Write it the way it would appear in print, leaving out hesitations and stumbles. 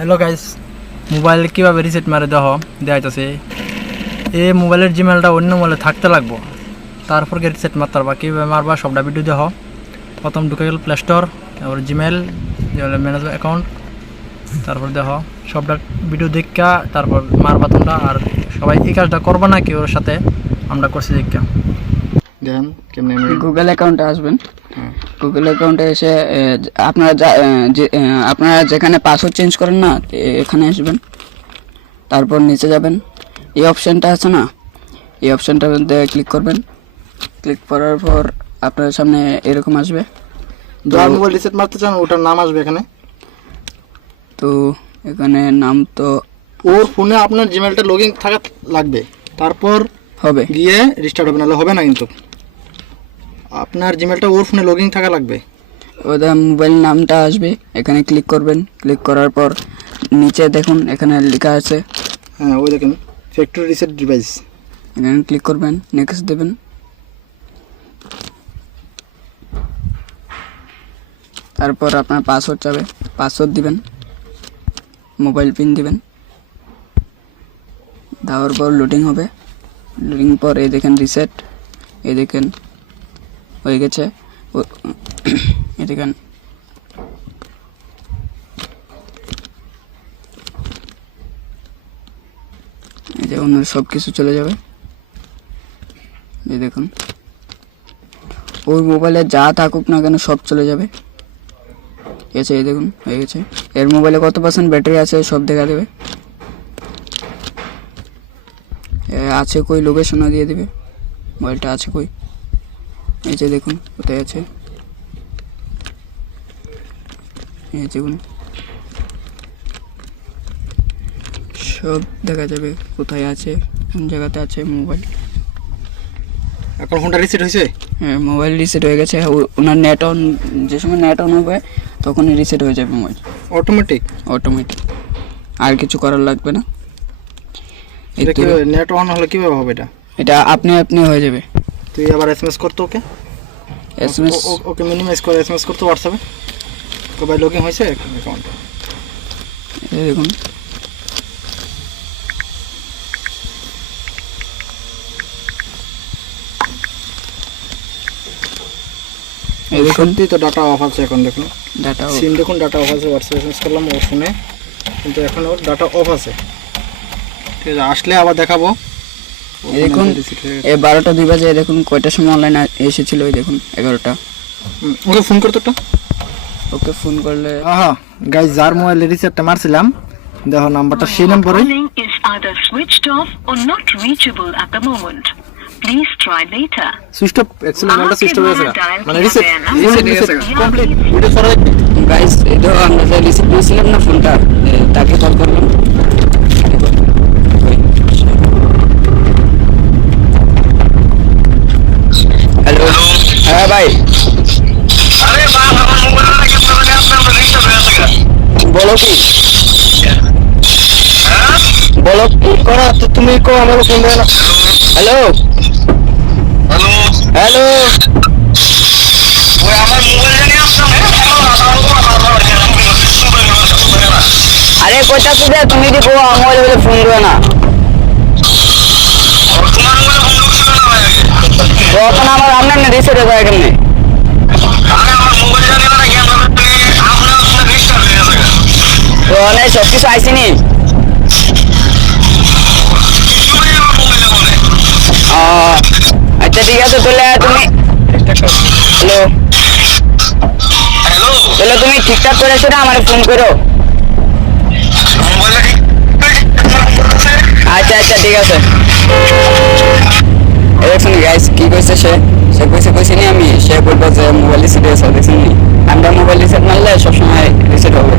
Hello guys, mobile কীভাবে reset মারে দেখাইতেছে। এই মোবাইলের জিমেলটা অন্য মোবাইলে থাকতে লাগবো, তারপর রিসেট মারতে পারবা। কীভাবে মারবা সবটা ভিডিও দেখো। প্রথম ঢুকে গেল প্লে স্টোর, তারপর জিমেল, ম্যানেজ অ্যাকাউন্ট, তারপর দেখো সবটা ভিডিও দেখা তারপর মারবা তোমরা। আর সবাই এই কাজটা করবা না, কি ওর সাথে আমরা করছি দেখা দেখেন কেমনে গুগল অ্যাকাউন্টে আসবেন। গুগল অ্যাকাউন্টে এসে আপনারা যেখানে পাসওয়ার্ড চেঞ্জ করেন না, এখানে আসবেন। তারপর নিচে যাবেন, এই অপশানটা আছে না, এই অপশানটার মধ্যে ক্লিক করবেন। ক্লিক করার পর আপনার সামনে এরকম আসবে। যার মোবাইল রিসেট মারতে চান ওটার নাম আসবে এখানে। তো এখানে নাম তো ওর ফোনে আপনার জিমেলটা লগইন থাকা লাগবে, তারপর হবে গিয়ে রিস্টার্ট হবে, নাহলে হবে না। কিন্তু আপনার জিমেলটা ওর ফোনে লগইন থাকা লাগবে। ওদের মোবাইল নামটা আসবে, এখানে ক্লিক করবেন। ক্লিক করার পর নিচে দেখুন এখানে লেখা আছে, হ্যাঁ ওই দেখেন ফ্যাক্টরি রিসেট ডিভাইস, এখানে ক্লিক করবেন, নেক্সট দেবেন। তারপর আপনার পাসওয়ার্ড চাবে, পাসওয়ার্ড দিবেন, মোবাইল পিন দিবেন। দেওয়ার পর লোডিং হবে। লোডিং পর এই দেখেন রিসেট, এই দেখেন হয়ে গেছে। এই দেখেন এই যে অন্য সব কিছু চলে যাবে। এই দেখুন ওই মোবাইলে যা থাকুক না কেন সব চলে যাবে। এসে এই দেখুন হয়ে গেছে। এর মোবাইলে কত পার্সেন্ট ব্যাটারি আছে সব দেখা দেবে। আছে কই লোকেশনও দিয়ে দিবে, মোবাইলটা আছে কই। এই যে দেখুন কোথায় আছে, এই দেখুন সব দেখা যাবে কোথায় আছে, কোন জায়গাতে আছে মোবাইল। এখন ফোনটা রিসেট হয়েছে। হ্যাঁ মোবাইল রিসেট হয়ে গেছে। ওনার নেট অন, যে সময় নেট অন হবে তখনই রিসেট হয়ে যাবে মোবাইল, অটোমেটিক। আর কিছু করার লাগবে না। নেট অন হলে কিভাবে হবে এটা? এটা আপনি হয়ে যাবে। তুই আবার এসএমএস করতে ওকে, এসএমএস ওকে মিনিমাইজ করে এসএমএস করতে হোয়াটসঅ্যাপে কবে লগইন হয়েছে অ্যাকাউন্ট। এই দেখুন এই দেখুন সত্যি তো ডাটা অফ আছে এখন। দেখুন ডাটা সিম, দেখুন ডাটা অফ আছে। হোয়াটসঅ্যাপ এসএমএস করলাম ওর ফোনে, কিন্তু এখন ওর ডাটা অফ আছে। ঠিক আছে, আসলে আবার দেখাবো। এই দেখুন এই 12টা 2 বাজে দেখুন কয়টার সময় অনলাইন এসেছিল। এই দেখুন 11টা। ওকে ফোন করতো একটা। ওকে ফোন করলে হ্যাঁ গাইস, যার মোবাইলে রিসেটটা মারছিলাম দেখো নাম্বারটা সেই নম্বরে। is either switched off or not reachable at the moment. Please try later. Switch off, actually মোবাইলটা সুইচ অফ হয়েছে, মানে রিসেট কমপ্লিট। ভিডিও সরা গাইস এটা আমরা যে রিসিভ করেছিলাম না ফোনটা, তাকে কল করলাম। হ্যালো, হ্যাঁ ভাই। अरे बाप আমার মোবাইলটা কি আপনাদের আপনাদের রিস্টার্ট হয়ে আছে? বলো কি, হ্যাঁ বলো কি করো তো তুমি, কো আমাকে ফোন দেয় না। হ্যালো হ্যালো হ্যালো, ওই আমার মোবাইল জানি আপনাদের আরে কইতা তো দে তুমি দি কো আমার বলে ফোন দিও না। তোমার মোবাইলে ফোন ঢুকছিল না ভাই আগে। তখন আমার আপনার রিসেট হয়ে যায় কেমনে? আরে আমার মোবাইল জানি না কি আপনাদের রিস্টার্ট হয়ে আছে। তো অনেক সব কিছু আইসিনি। কিছুই আমার মোবাইলে বলে। আচ্ছা ঠিক আছে, তাহলে তুমি হ্যালো হ্যালো তাহলে তুমি ঠিকঠাক করে এসে আমার ফোন করো। মোবাইলটা ঠিক আচ্ছা আচ্ছা ঠিক আছে। দেখুন গাইস কি কইছে সে কইছে নি আমি, সে বলবো যে মোবাইল রিসেট হয়েছে। দেখুন আমরা মোবাইল রিসেট মারলে সবসময় রিসেট হবে।